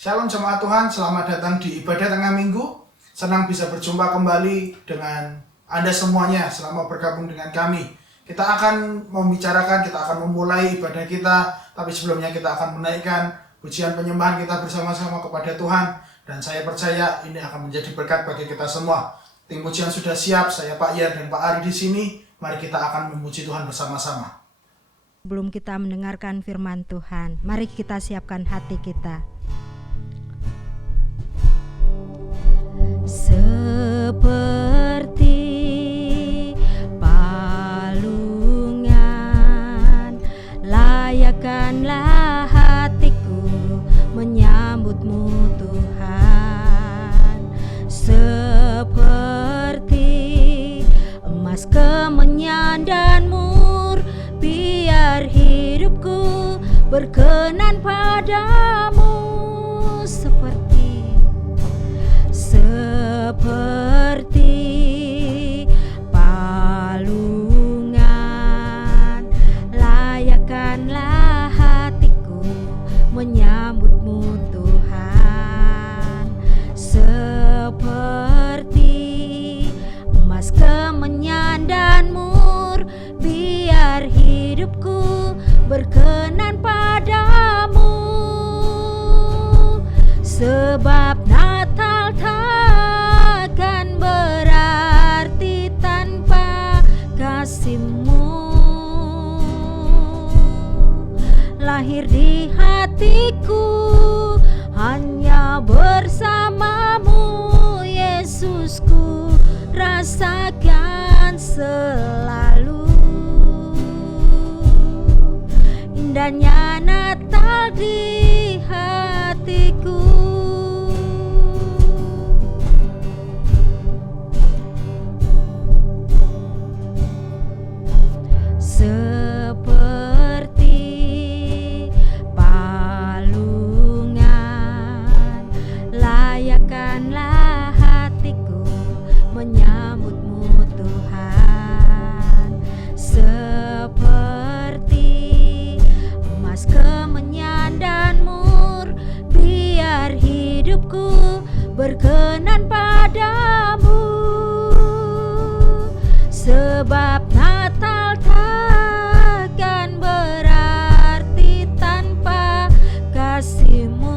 Shalom jemaat Tuhan, selamat datang di ibadah tengah minggu. Senang bisa berjumpa kembali dengan Anda semuanya selama bergabung dengan kami. Kita akan membicarakan, kita akan memulai ibadah kita, tapi sebelumnya kita akan menaikkan pujian penyembahan kita bersama-sama kepada Tuhan. Dan saya percaya ini akan menjadi berkat bagi kita semua. Tim pujian sudah siap, saya Pak Ian dan Pak Ari di sini. Mari kita akan memuji Tuhan bersama-sama. Sebelum kita mendengarkan firman Tuhan, mari kita siapkan hati kita. Seperti palungan, layakkanlah hatiku menyambutmu Tuhan. Seperti emas kemenyan dan mur, biar hidupku berkenan padamu. Seperti palungan, layakkanlah hatiku menyambutmu Tuhan. Seperti emas kemenyan dan mur, biar hidupku berkenan padamu. Sebab Natal takkan berarti tanpa kasih-Mu. Lahir di hatiku hanya bersama-Mu, Yesusku, rasakan selalu indahnya Natal di hatiku. Seperti palungan, layakkanlah hatiku menyambut-Mu Tuhan. Seperti emas kemenyan dan mur, biar hidupku berkenan padamu. Sebab Natal takkan berarti tanpa kasih-Mu.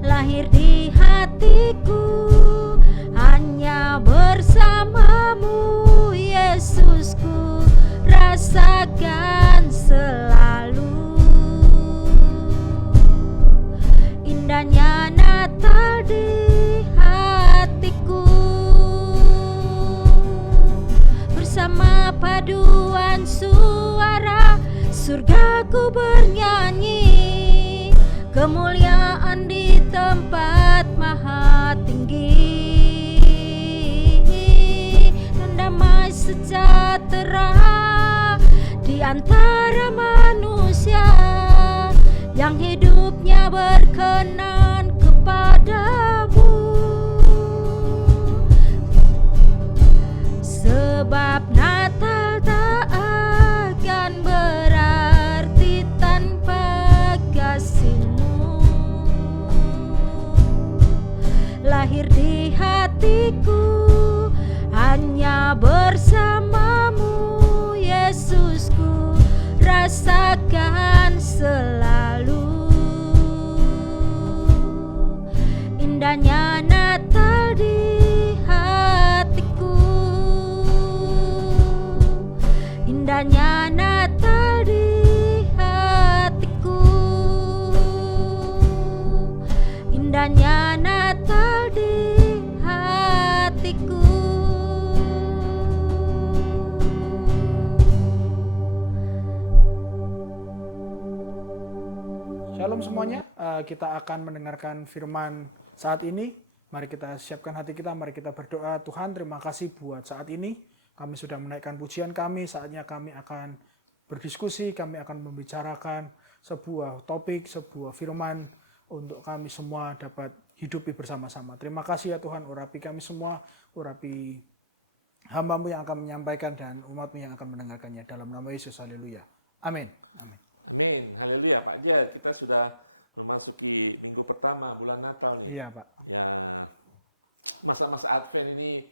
Lahir di hatiku hanya bersama-Mu, Yesusku, rasakan selalu indahnya Natal di hatiku. Bersama paduan suara surgaku bernyanyi, kemuliaan di tempat maha tinggi, dan damai sejahtera di antara manusia yang hidupnya berkenan kepadamu. Sebab Natal tak akan berarti tanpa kasih-Mu. Lahir di hatiku hanya bersama-Mu, Yesusku, rasakan selalu indahnya Natal di hatiku. Indahnya Natal di hatiku. Indahnya Natal di hatiku. Shalom semuanya, kita akan mendengarkan firman saat ini. Mari kita siapkan hati kita, mari kita berdoa. Tuhan, terima kasih buat saat ini. Kami sudah menaikkan pujian kami, saatnya kami akan berdiskusi, kami akan membicarakan sebuah topik, sebuah firman untuk kami semua dapat hidupi bersama-sama. Terima kasih ya Tuhan, urapi kami semua, urapi hamba-Mu yang akan menyampaikan dan umat-Mu yang akan mendengarkannya. Dalam nama Yesus, haleluya. Amin. Amin. Amin, haleluya Pak Jed. Kita sudah memasuki minggu pertama bulan Natal nih. Iya, Pak. Ya, masa-masa Advent ini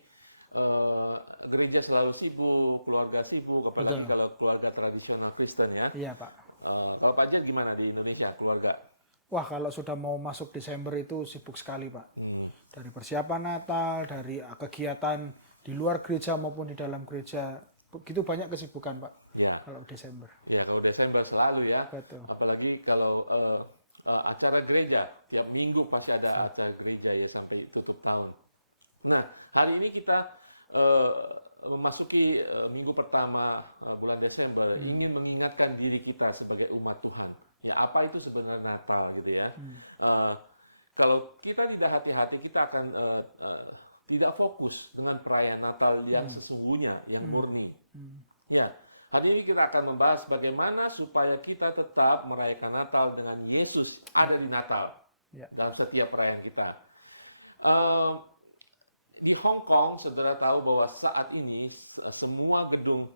gereja selalu sibuk, keluarga sibuk, apalagi kalau keluarga tradisional Kristen ya. Iya, Pak. Kalau Pak Jed gimana di Indonesia, keluarga? Wah, kalau sudah mau masuk Desember itu sibuk sekali, Pak. Hmm. Dari persiapan Natal, dari kegiatan di luar gereja maupun di dalam gereja, begitu banyak kesibukan, Pak. Ya, Kalau Desember. ya kalau Desember selalu ya. Betul. Apalagi kalau acara gereja, tiap minggu pasti ada acara gereja ya sampai tutup tahun. Nah, hari ini kita memasuki minggu pertama bulan Desember, ingin mengingatkan diri kita sebagai umat Tuhan. Ya, apa itu sebenarnya Natal gitu ya. Kalau kita tidak hati-hati, kita akan tidak fokus dengan perayaan Natal yang sesungguhnya, yang murni. Ya, hari ini kita akan membahas bagaimana supaya kita tetap merayakan Natal dengan Yesus ada di Natal dalam setiap perayaan kita. Di Hong Kong, saudara tahu bahwa saat ini semua gedung,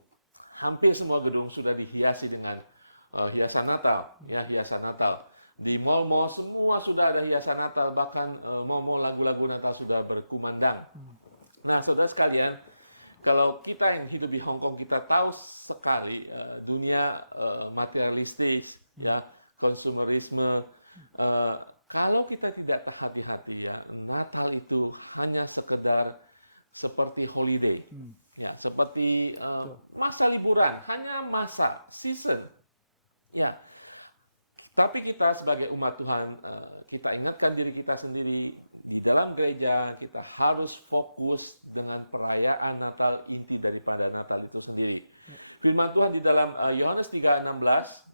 hampir semua gedung sudah dihiasi dengan hiasan Natal, ya hiasan Natal. Di mal-mal semua sudah ada hiasan Natal, bahkan mal-mal lagu-lagu Natal sudah berkumandang. Nah, saudara sekalian, kalau kita yang hidup di Hong Kong, kita tahu sekali dunia materialistis, ya konsumerisme. Kalau kita tidak hati-hati ya, Natal itu hanya sekedar seperti holiday, ya seperti masa liburan, hanya masa season, ya. Tapi kita sebagai umat Tuhan, kita ingatkan diri kita sendiri di dalam gereja, kita harus fokus dengan perayaan Natal, inti daripada Natal itu sendiri. Firman Tuhan di dalam Yohanes 3:16,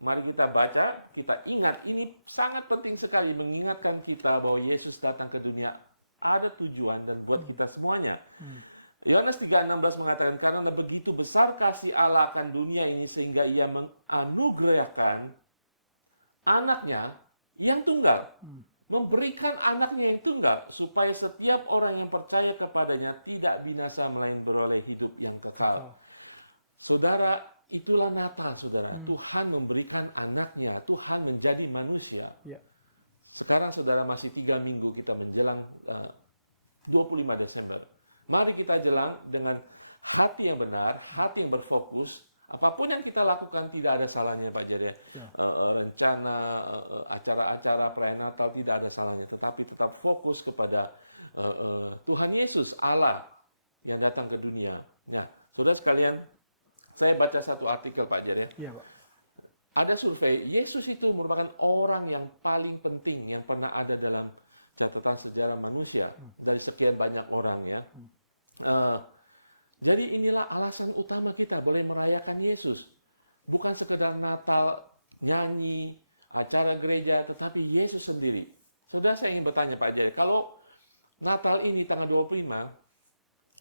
mari kita baca, kita ingat, ini sangat penting sekali mengingatkan kita bahwa Yesus datang ke dunia ada tujuan dan buat kita semuanya. Yohanes 3:16 mengatakan, karena begitu besar kasih Allah akan dunia ini sehingga ia menganugerahkan anaknya yang tunggal. Memberikan anaknya yang tunggal supaya setiap orang yang percaya kepadanya tidak binasa melainkan beroleh hidup yang kekal. Saudara, itulah Natal, saudara. Tuhan memberikan anaknya, Tuhan menjadi manusia. Sekarang saudara masih 3 minggu kita menjelang 25 Desember. Mari kita jelang dengan hati yang benar, hati yang berfokus. Apapun yang kita lakukan tidak ada salahnya Pak Jari. Rencana, acara-acara perayaan Natal tidak ada salahnya. Tetapi tetap fokus kepada Tuhan Yesus, Allah yang datang ke dunia. Nah, saudara sekalian, saya baca satu artikel Pak Jari. Ada survei, Yesus itu merupakan orang yang paling penting yang pernah ada dalam catatan sejarah manusia dari sekian banyak orang ya. Jadi inilah alasan utama kita boleh merayakan Yesus. Bukan sekedar Natal, nyanyi, acara gereja, tetapi Yesus sendiri. Saudara, saya ingin bertanya Pak Jari, kalau Natal ini tanggal 25,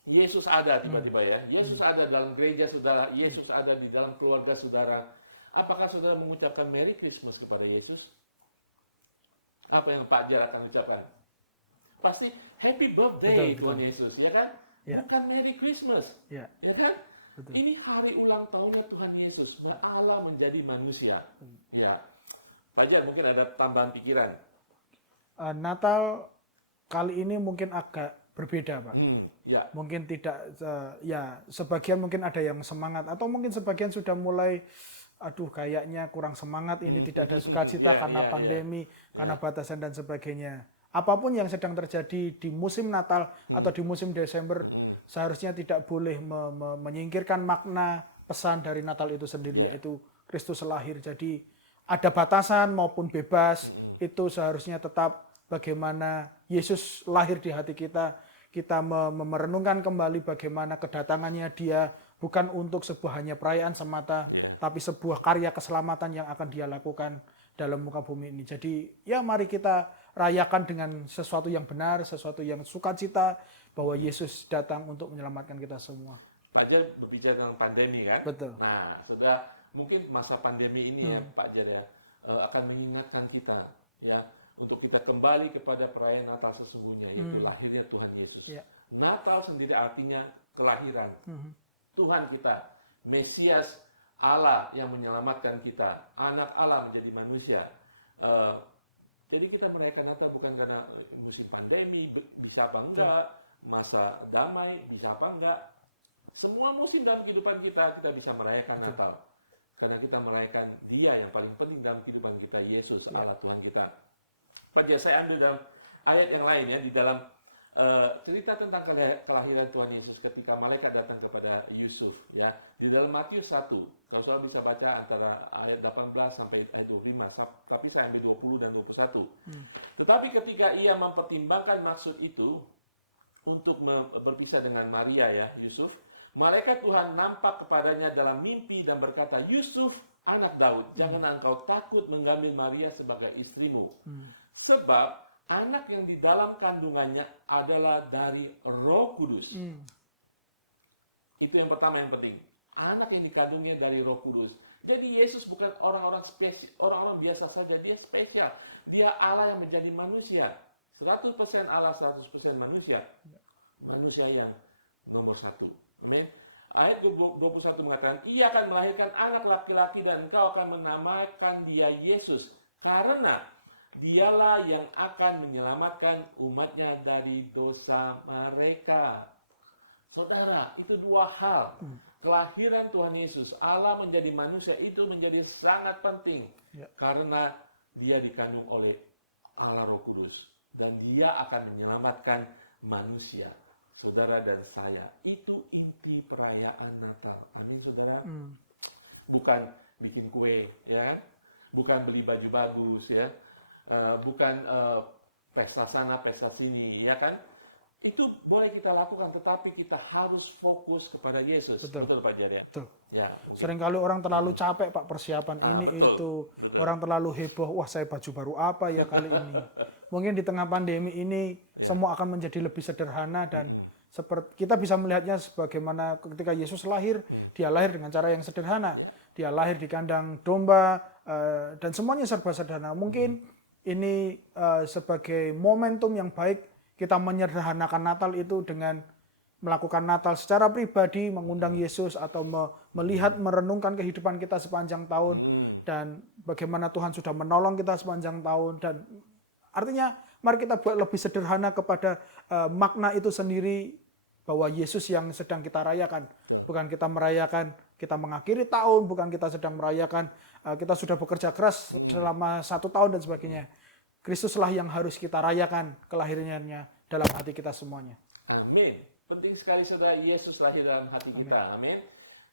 Yesus ada tiba-tiba ya. Yesus ada dalam gereja saudara, Yesus ada di dalam keluarga saudara. Apakah saudara mengucapkan Merry Christmas kepada Yesus? Apa yang Pak Jar akan ucapkan? Pasti Happy Birthday Tuhan Yesus, ya kan? Bukan Merry Christmas, ya kan? Ini hari ulang tahunnya Tuhan Yesus, Allah menjadi manusia. Ya, Pak Jar mungkin ada tambahan pikiran. Natal kali ini mungkin agak berbeda, Pak. Ya. Mungkin tidak, ya sebagian mungkin ada yang semangat, atau mungkin sebagian sudah mulai, aduh kayaknya kurang semangat ini, tidak ada sukacita karena pandemi, karena batasan dan sebagainya. Apapun yang sedang terjadi di musim Natal atau di musim Desember, seharusnya tidak boleh menyingkirkan makna pesan dari Natal itu sendiri, yaitu Kristus lahir. Jadi ada batasan maupun bebas, itu seharusnya tetap bagaimana Yesus lahir di hati kita. Kita merenungkan kembali bagaimana kedatangannya Dia bukan untuk sebuah hanya perayaan semata, tapi sebuah karya keselamatan yang akan Dia lakukan dalam muka bumi ini. Jadi ya mari kita rayakan dengan sesuatu yang benar, sesuatu yang sukacita, bahwa Yesus datang untuk menyelamatkan kita semua. Pak Jar berbicara tentang pandemi kan? Betul. Nah, sudah mungkin masa pandemi ini ya Pak Jar ya, akan mengingatkan kita ya, untuk kita kembali kepada perayaan Natal sesungguhnya, yaitu lahirnya Tuhan Yesus. Natal sendiri artinya kelahiran. Tuhan kita, Mesias, Allah yang menyelamatkan kita, anak Allah menjadi manusia. Jadi kita merayakan Natal bukan karena musim pandemi, bisa apa enggak, masa damai, bisa apa enggak. Semua musim dalam kehidupan kita bisa merayakan Natal. Karena kita merayakan Dia yang paling penting dalam kehidupan kita, Yesus, Allah Tuhan kita. Pak Jaya, saya ambil dalam ayat yang lain ya, di dalam cerita tentang kelahiran Tuhan Yesus ketika malaikat datang kepada Yusuf ya. Di dalam Matius 1, kalau saudara bisa baca antara ayat 18 sampai ayat 25, tapi saya ambil 20 dan 21. Tetapi ketika ia mempertimbangkan maksud itu untuk berpisah dengan Maria ya, Yusuf, malaikat Tuhan nampak kepadanya dalam mimpi dan berkata, "Yusuf, anak Daud, janganlah engkau takut mengambil Maria sebagai istrimu. Sebab anak yang di dalam kandungannya adalah dari Roh Kudus." Itu yang pertama yang penting. Anak yang dikandungnya dari Roh Kudus. Jadi Yesus bukan orang-orang spesial, orang-orang biasa saja, dia spesial. Dia Allah yang menjadi manusia. 100% Allah, 100% manusia. Manusia yang nomor satu. Amin. Ayat 21 mengatakan, "Ia akan melahirkan anak laki-laki dan engkau akan menamakan dia Yesus. Karena Dialah yang akan menyelamatkan umatnya dari dosa mereka." Saudara, itu dua hal. Kelahiran Tuhan Yesus, Allah menjadi manusia itu menjadi sangat penting. Karena Dia dikandung oleh Allah Roh Kudus. Dan Dia akan menyelamatkan manusia. Saudara dan saya, itu inti perayaan Natal. Amin, saudara. Bukan bikin kue, ya kan? Bukan beli baju bagus, ya. Bukan pesta sana, pesta sini, ya kan? Itu boleh kita lakukan, tetapi kita harus fokus kepada Yesus. Betul Pak Jarya? Betul. Ya, mungkin. Seringkali orang terlalu capek Pak persiapan ini betul, itu. betul. Orang terlalu heboh, wah saya baju baru apa ya kali ini. Mungkin di tengah pandemi ini semua akan menjadi lebih sederhana dan seperti kita bisa melihatnya sebagaimana ketika Yesus lahir, dia lahir dengan cara yang sederhana. Dia lahir di kandang domba dan semuanya serba sederhana. Mungkin ini sebagai momentum yang baik kita menyederhanakan Natal itu dengan melakukan Natal secara pribadi, mengundang Yesus atau melihat, merenungkan kehidupan kita sepanjang tahun dan bagaimana Tuhan sudah menolong kita sepanjang tahun. Dan artinya mari kita buat lebih sederhana kepada makna itu sendiri, bahwa Yesus yang sedang kita rayakan. Bukan kita merayakan, kita mengakhiri tahun, bukan kita sedang merayakan, kita sudah bekerja keras selama 1 tahun dan sebagainya. Kristuslah yang harus kita rayakan kelahirannya dalam hati kita semuanya. Amin. Penting sekali saudara, Yesus lahir dalam hati kita. Amin.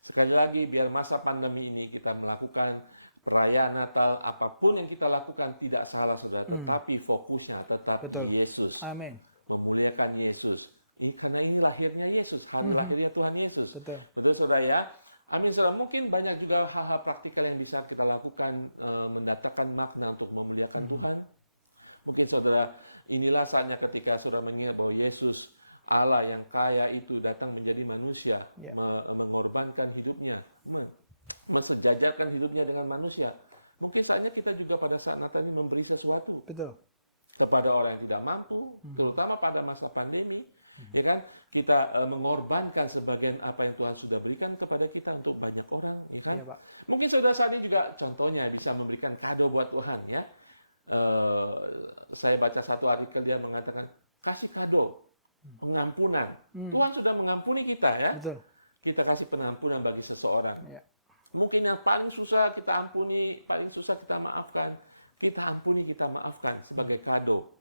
Sekali lagi, biar masa pandemi ini kita melakukan perayaan Natal, apapun yang kita lakukan tidak salah saudara, tetapi fokusnya tetap Yesus. Amin. Memuliakan Yesus. Karena ini lahirnya Yesus, hari lahirnya Tuhan Yesus. Betul saudara ya? Amin saudara. Mungkin banyak juga hal-hal praktikal yang bisa kita lakukan mendatangkan makna untuk memuliakan Tuhan. Mungkin saudara, inilah saatnya ketika saudara mengingat bahwa Yesus, Allah yang kaya itu datang menjadi manusia, mengorbankan hidupnya, mensejajarkan hidupnya dengan manusia. Mungkin saatnya kita juga pada saat Natal ini memberi sesuatu kepada orang yang tidak mampu, terutama pada masa pandemi. Ya kan? Kita mengorbankan sebagian apa yang Tuhan sudah berikan kepada kita untuk banyak orang, ya kan? Mungkin saudara saat ini juga contohnya bisa memberikan kado buat Tuhan, ya. Saya baca satu artikel, dia mengatakan kasih kado pengampunan. Tuhan sudah mengampuni kita, ya. Kita kasih pengampunan bagi seseorang. Mungkin yang paling susah kita ampuni, paling susah kita maafkan. Kita ampuni, kita maafkan sebagai kado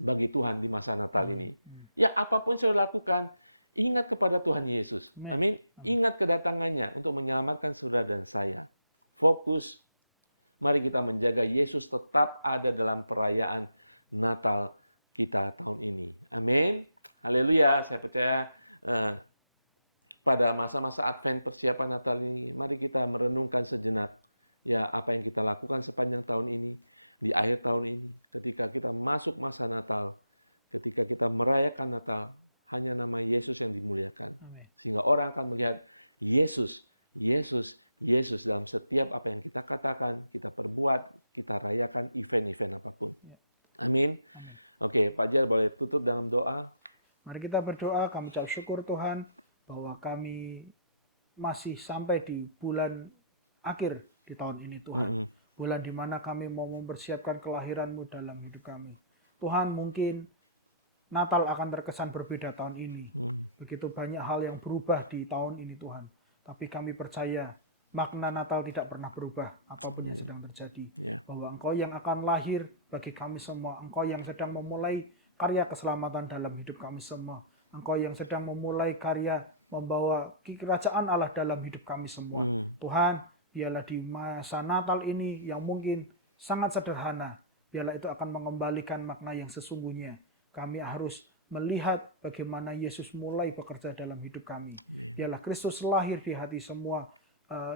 bagi Tuhan di masa Natal ini. Ya, apapun yang saudara lakukan, ingat kepada Tuhan Yesus. Amin. Ingat kedatangannya untuk menyelamatkan saudara dan saya. Fokus. Mari kita menjaga Yesus tetap ada dalam perayaan Natal kita tahun ini. Amin. Haleluya. Saya percaya pada masa-masa Advent persiapan Natal ini, mari kita merenungkan sejenak ya apa yang kita lakukan sepanjang tahun ini, di akhir tahun ini, ketika kita masuk masa Natal, ketika kita merayakan Natal, hanya nama Yesus yang dimuliakan. Sehingga orang akan melihat Yesus, Yesus, Yesus dalam setiap apa yang kita katakan, kita perbuat, kita rayakan event-event apapun. Amin. Oke, Pak Jar boleh tutup dalam doa. Mari kita berdoa, kami ucap syukur Tuhan bahwa kami masih sampai di bulan akhir di tahun ini Tuhan. Bulan di mana kami mau mempersiapkan kelahiran-Mu dalam hidup kami. Tuhan, mungkin Natal akan terkesan berbeda tahun ini. Begitu banyak hal yang berubah di tahun ini Tuhan. Tapi kami percaya makna Natal tidak pernah berubah apapun yang sedang terjadi. Bahwa Engkau yang akan lahir bagi kami semua. Engkau yang sedang memulai karya keselamatan dalam hidup kami semua. Engkau yang sedang memulai karya membawa kerajaan Allah dalam hidup kami semua. Tuhan, biarlah di masa Natal ini yang mungkin sangat sederhana, biarlah itu akan mengembalikan makna yang sesungguhnya. Kami harus melihat bagaimana Yesus mulai bekerja dalam hidup kami. Biarlah Kristus lahir di hati semua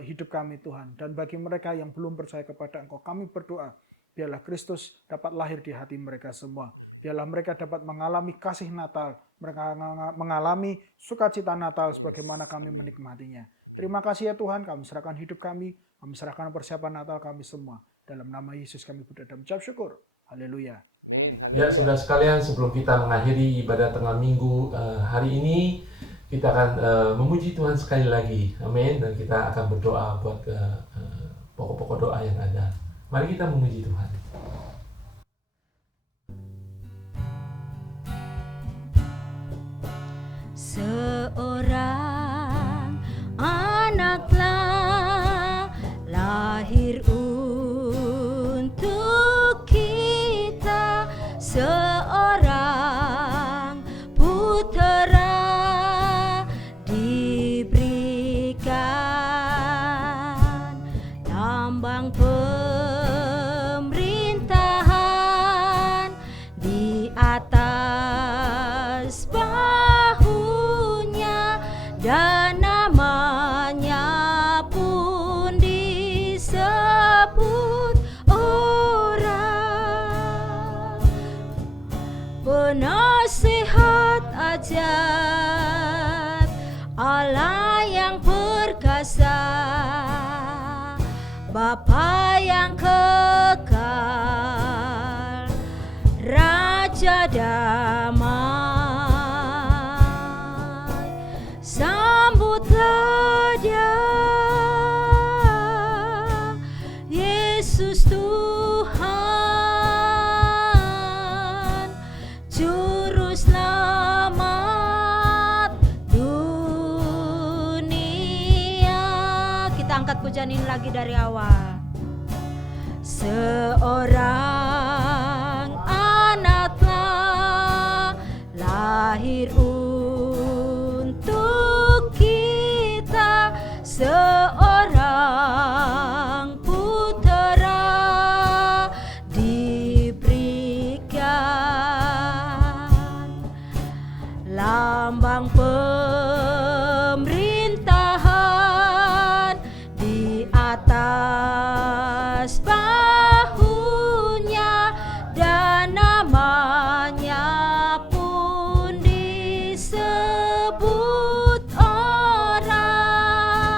hidup kami Tuhan. Dan bagi mereka yang belum percaya kepada Engkau, kami berdoa, biarlah Kristus dapat lahir di hati mereka semua. Biarlah mereka dapat mengalami kasih Natal, mereka mengalami sukacita Natal sebagaimana kami menikmatinya. Terima kasih ya Tuhan, kami serahkan hidup kami serahkan persiapan Natal kami semua. Dalam nama Yesus kami berdoa dan mengucap syukur. Haleluya. Amin. Haleluya. Dan saudara sekalian, sebelum kita mengakhiri ibadah tengah minggu hari ini, kita akan memuji Tuhan sekali lagi. Amin. Dan kita akan berdoa buat pokok-pokok doa yang ada. Mari kita memuji Tuhan. Seorang anaklah lahir untuk kita, seorang putera diberikan, lambang pemerintahan di atas bahunya, dan namanya pun disebut orang penasihat ajaib, Allah yang perkasa, Bapa yang kekal, Raja damai. Sambutlah Dia, Yesus Tuhan, Juru Selamat dunia. Kita angkat pujian ini lagi dari awal. Seorang anaklah lahir untuk kita, seorang putera diberikan, lambang pemerintahan di atas bahunya, dan namanya pun disebut orang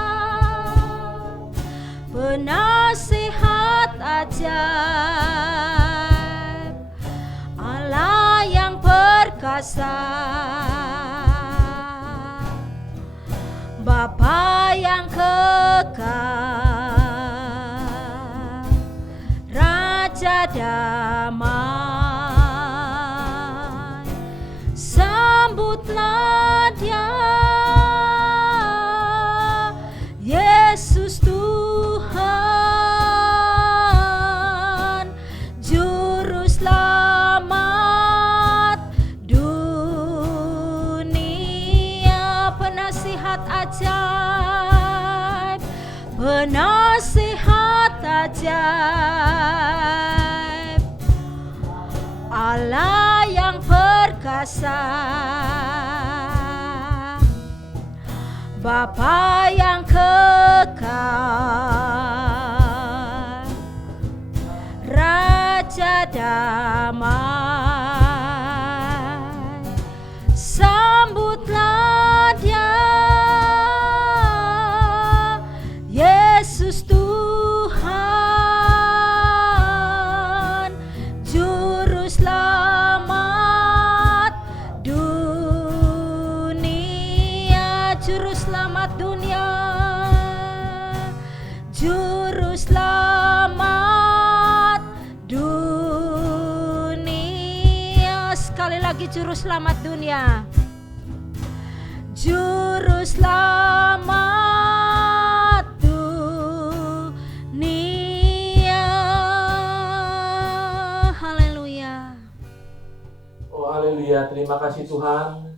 penasihat ajaib, Allah yang perkasa, Bapa yang kekal, Raja damai. Sambutlah Dia, Yesus Tuhan, Juru Selamat dunia. Penasihat ajaib, penasihat ajaib, Allah yang perkasa, Bapa yang kekal, Raja damai. Sambutlah Dia, Yesus Tuhan, Juru Selamat dunia. Juru Selamat dunia, Juru selamat dunia. Sekali lagi, juru selamat dunia. Juru selamat dunia. Haleluya. Oh haleluya, terima kasih Tuhan.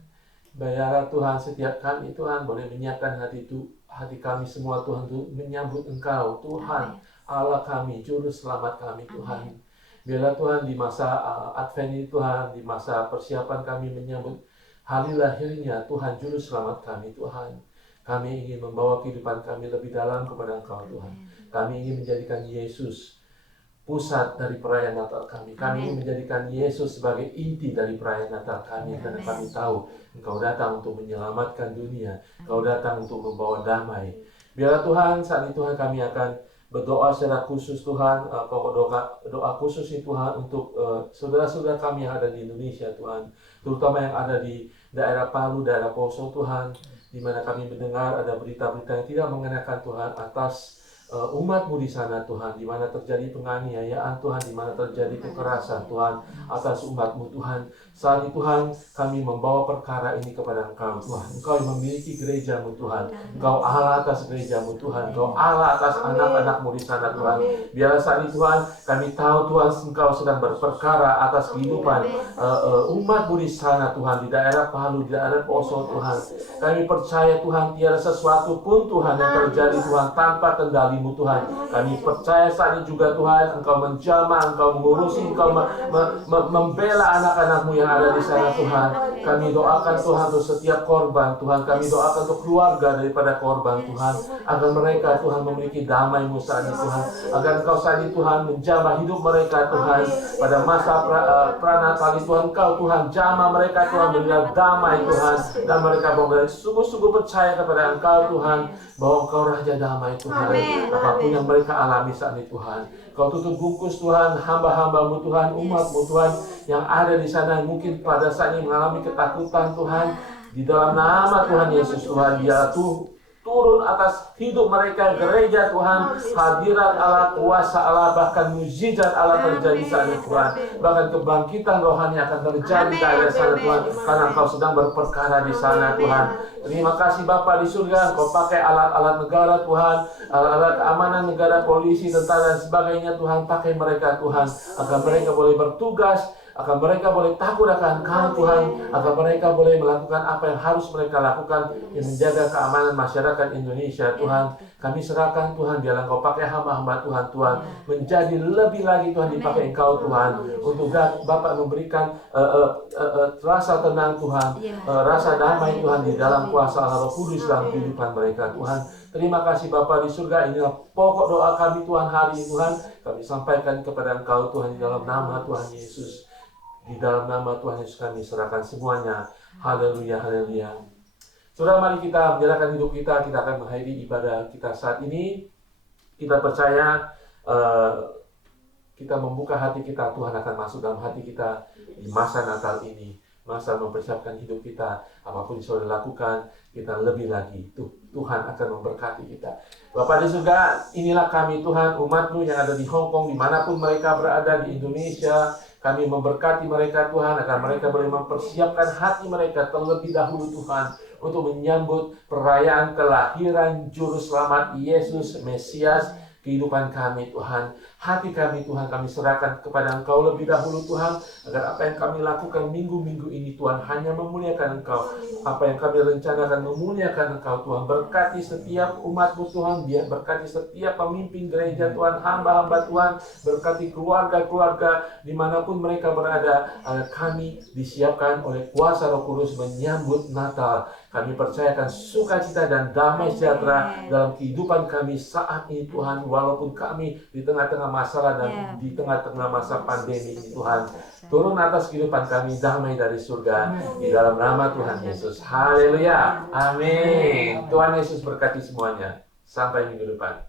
Biarlah Tuhan setiap kami Tuhan boleh menyiapkan hati kami semua Tuhan untuk menyambut Engkau Tuhan Allah kami, Juru Selamat kami Tuhan. Biarlah Tuhan di masa Advent ini Tuhan, di masa persiapan kami menyambut hari lahirnya Tuhan Juru Selamat kami Tuhan. Kami ingin membawa kehidupan kami lebih dalam kepada Engkau Tuhan. Kami ingin menjadikan Yesus pusat dari perayaan Natal kami. Kami ingin menjadikan Yesus sebagai inti dari perayaan Natal kami. Karena kami tahu Engkau datang untuk menyelamatkan dunia. Engkau datang untuk membawa damai. Biarlah Tuhan, saat ini Tuhan kami akan berdoa secara khusus Tuhan. Doa khusus ini Tuhan untuk saudara-saudara kami yang ada di Indonesia Tuhan. Terutama yang ada di daerah Palu, daerah Poso Tuhan. Di mana kami mendengar ada berita-berita yang tidak mengenakan Tuhan atas umat-Mu di sana Tuhan, di mana terjadi penganiayaan Tuhan, di mana terjadi kekerasan Tuhan atas umat-Mu Tuhan. Saat ini Tuhan, kami membawa perkara ini kepada Engkau Tuhan. Engkau yang memiliki gereja-Mu Tuhan. Engkau Allah atas gereja-Mu Tuhan. Engkau Allah atas anak-anak-Mu di sana Tuhan. Biarlah saat ini Tuhan, kami tahu Tuhan Engkau sedang berperkara atas kehidupan umat-Mu di sana Tuhan, di daerah Palu, di daerah Poso Tuhan. Kami percaya Tuhan, tiada sesuatu pun Tuhan yang terjadi Tuhan tanpa kendali-Mu Tuhan. Kami percaya saat ini juga Tuhan, Engkau menjamah, Engkau mengurusi, Engkau membela anak-anak-Mu yang ada di sana Tuhan. Kami doakan Tuhan untuk setiap korban Tuhan. Kami doakan untuk keluarga daripada korban Tuhan, agar mereka Tuhan memiliki damai-Mu saat ini Tuhan. Agar Engkau saat ini Tuhan menjamah hidup mereka Tuhan. Pada masa pranatal Tuhan, Engkau Tuhan jamah mereka Tuhan, berilah damai Tuhan. Dan mereka sungguh-sungguh percaya kepada Engkau Tuhan, bahwa Engkau Raja Damai Tuhan. Apapun yang mereka alami saat ini Tuhan, Kau tutup bungkus Tuhan hamba-hamba-Mu Tuhan, umat-Mu Tuhan yang ada di sana mungkin pada saat ini mengalami ketakutan Tuhan. Di dalam nama Tuhan Yesus Tuhan, Dia turun atas hidup mereka, gereja Tuhan. Hadirat Allah, kuasa Allah, bahkan mujizat Allah terjadi saat ini Tuhan. Bahkan kebangkitan rohani akan terjadi di daerah sana Tuhan, karena Engkau sedang berperkara di sana Tuhan. Terima kasih Bapa di surga, Engkau pakai alat-alat negara Tuhan, alat-alat keamanan negara, polisi, tentara dan sebagainya Tuhan. Pakai mereka Tuhan, agar mereka boleh bertugas, agar mereka boleh takut akan Engkau Tuhan, agar mereka boleh melakukan apa yang harus mereka lakukan yang menjaga keamanan masyarakat Indonesia Tuhan. Kami serahkan Tuhan, biarlah Engkau pakai hamba-hamba Tuhan menjadi lebih lagi Tuhan, dipakai Engkau Tuhan, untuk Bapak memberikan rasa tenang Tuhan, rasa damai Tuhan di dalam kuasa Allah Roh Kudus dalam kehidupan mereka Tuhan. Terima kasih Bapa di surga, inilah pokok doa kami Tuhan hari ini Tuhan. Kami sampaikan kepada Engkau Tuhan di dalam nama Tuhan Yesus. Di dalam nama Tuhan Yesus kami serahkan semuanya. Haleluya, haleluya. Saudara, mari kita menjalankan hidup kita. Kita akan mengakhiri ibadah kita saat ini. Kita percaya kita membuka hati kita, Tuhan akan masuk dalam hati kita di masa Natal ini. Masa mempersiapkan hidup kita. Apapun yang saudara lakukan, kita lebih lagi. Tuhan akan memberkati kita. Bapa di surga, inilah kami Tuhan, umat-Mu yang ada di Hong Kong, dimanapun mereka berada di Indonesia. Kami memberkati mereka Tuhan, agar mereka boleh mempersiapkan hati mereka terlebih dahulu Tuhan, untuk menyambut perayaan kelahiran Juru Selamat Yesus Mesias kehidupan kami Tuhan. Hati kami Tuhan, kami serahkan kepada Engkau lebih dahulu Tuhan, agar apa yang kami lakukan minggu-minggu ini Tuhan hanya memuliakan Engkau. Apa yang kami rencanakan memuliakan Engkau Tuhan. Berkati setiap umat-Mu Tuhan, biar berkati setiap pemimpin gereja Tuhan, hamba-hamba Tuhan, berkati keluarga-keluarga dimanapun mereka berada, agar kami disiapkan oleh kuasa Roh Kudus menyambut Natal. Kami percayakan sukacita dan damai sejahtera dalam kehidupan kami saat ini Tuhan, walaupun kami di tengah-tengah masalah dan di tengah-tengah masa pandemi ini Tuhan. Turun atas kehidupan kami damai dari surga, di dalam nama Tuhan Yesus. Haleluya. Amin. Tuhan Yesus berkati semuanya. Sampai minggu depan.